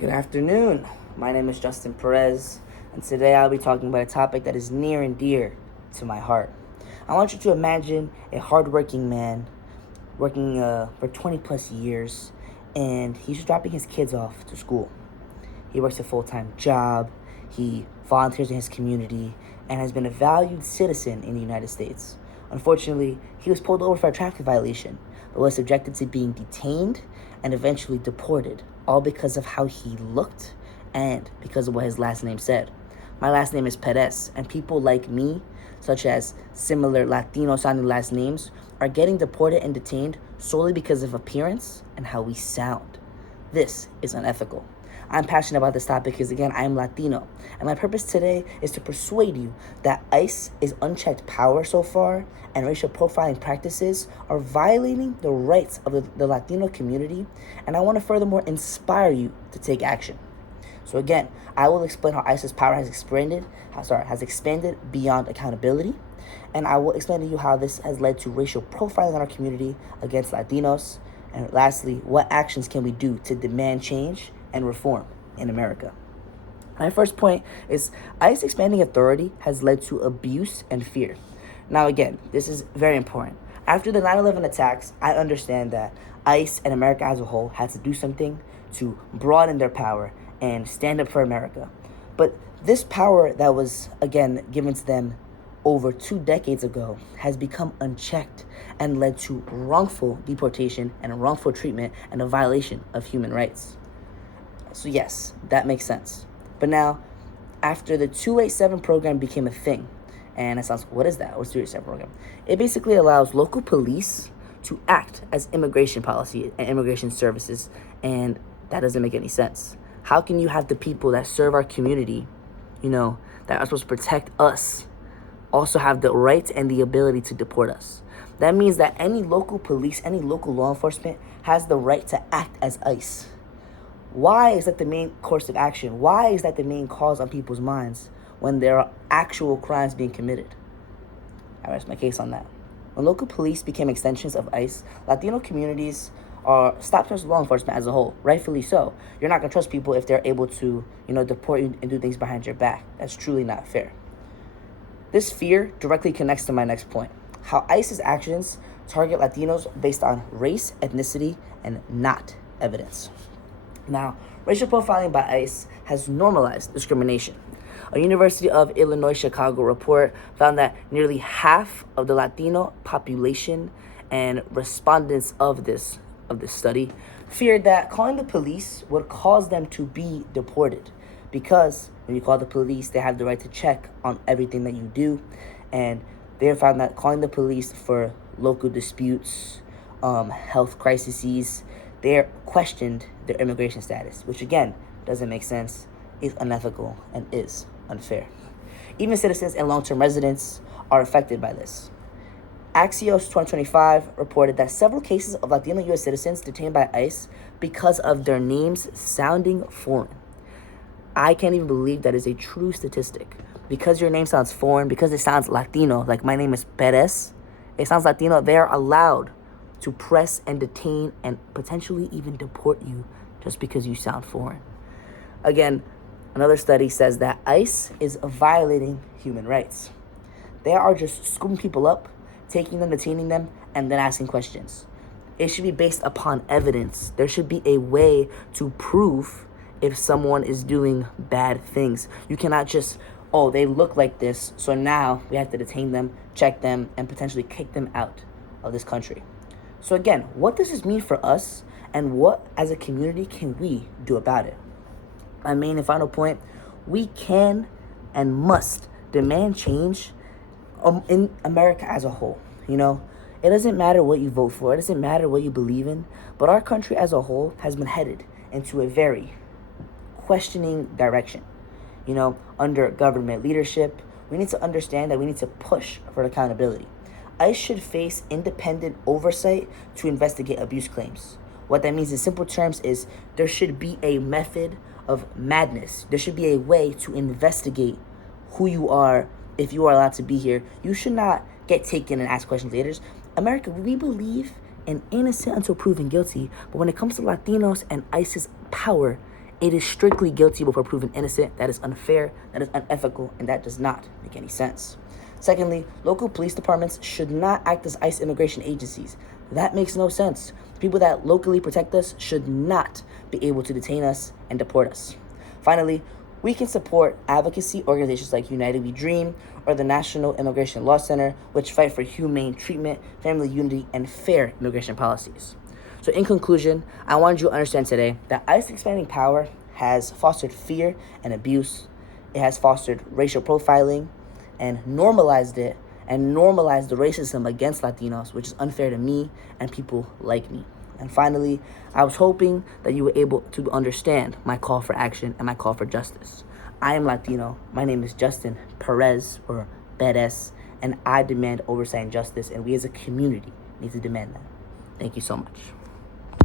Good afternoon. My name is Justin Perez, and today I'll be talking about a topic that is near and dear to my heart. I want you to imagine a hardworking man working for 20 plus years, and he's just dropping his kids off to school. He works a full-time job, he volunteers in his community, and has been a valued citizen in the United States. Unfortunately, he was pulled over for a traffic violation, but was subjected to being detained and eventually deported, all because of how he looked and because of what his last name said. My last name is Perez, and people like me, such as similar Latino-sounding last names, are getting deported and detained solely because of appearance and how we sound. This is unethical. I'm passionate about this topic because, again, I am Latino, and my purpose today is to persuade you that ICE is unchecked power so far, and racial profiling practices are violating the rights of the Latino community, and I want to furthermore inspire you to take action. So again, I will explain how ICE's power has expanded beyond accountability, and I will explain to you how this has led to racial profiling in our community against Latinos, and lastly, what actions can we do to demand change and reform in America. My first point is ICE expanding authority has led to abuse and fear. Now again, this is very important. After the 9/11 attacks, I understand that ICE and America as a whole had to do something to broaden their power and stand up for America. But this power that was, again, given to them over 2 decades ago has become unchecked and led to wrongful deportation and wrongful treatment and a violation of human rights. So yes, that makes sense. But now, after the 287 program became a thing, and it sounds, what is that? What's the 287 program? It basically allows local police to act as immigration policy and immigration services, and that doesn't make any sense. How can you have the people that serve our community, that are supposed to protect us, also have the right and the ability to deport us? That means that any local police, any local law enforcement has the right to act as ICE. Why is that the main course of action? Why is that the main cause on people's minds when there are actual crimes being committed? I rest my case on that. When local police became extensions of ICE, Latino communities stopped trusting law enforcement as a whole, rightfully so. You're not going to trust people if they're able to, deport you and do things behind your back. That's truly not fair. This fear directly connects to my next point, how ICE's actions target Latinos based on race, ethnicity, and not evidence. Now, racial profiling by ICE has normalized discrimination. A University of Illinois Chicago report found that nearly half of the Latino population and respondents of this study feared that calling the police would cause them to be deported, because when you call the police, they have the right to check on everything that you do, and they found that calling the police for local disputes, health crises, they're questioned their immigration status, which again doesn't make sense, is unethical, and is unfair. Even citizens and long-term residents are affected by this. Axios 2025 reported that several cases of Latino U.S. citizens detained by ICE because of their names sounding foreign. I can't even believe that is a true statistic. Because your name sounds foreign, because it sounds Latino, like my name is Perez, it sounds Latino, they are allowed to press and detain and potentially even deport you just because you sound foreign. Again, another study says that ICE is violating human rights. They are just scooping people up, taking them, detaining them, and then asking questions. It should be based upon evidence. There should be a way to prove if someone is doing bad things. You cannot just, they look like this, so now we have to detain them, check them, and potentially kick them out of this country. So again, what does this mean for us, and what as a community can we do about it? My main and final point, we can and must demand change in America as a whole. It doesn't matter what you vote for, it doesn't matter what you believe in, but our country as a whole has been headed into a very questioning direction. Under government leadership, we need to understand that we need to push for accountability. ICE should face independent oversight to investigate abuse claims. What that means in simple terms is there should be a method of madness. There should be a way to investigate who you are if you are allowed to be here. You should not get taken and ask questions later. America, we believe in innocent until proven guilty, but when it comes to Latinos and ICE's power, It is strictly guilty before proven innocent. That is unfair, that is unethical, and that does not make any sense. Secondly, local police departments should not act as ICE immigration agencies. That makes no sense. People that locally protect us should not be able to detain us and deport us. Finally, we can support advocacy organizations like United We Dream or the National Immigration Law Center, which fight for humane treatment, family unity, and fair immigration policies. So in conclusion, I wanted you to understand today that ICE expanding power has fostered fear and abuse. It has fostered racial profiling and normalized it and normalized the racism against Latinos, which is unfair to me and people like me. And finally, I was hoping that you were able to understand my call for action and my call for justice. I am Latino. My name is Justin Perez, or Perez, and I demand oversight and justice, and we as a community need to demand that. Thank you so much.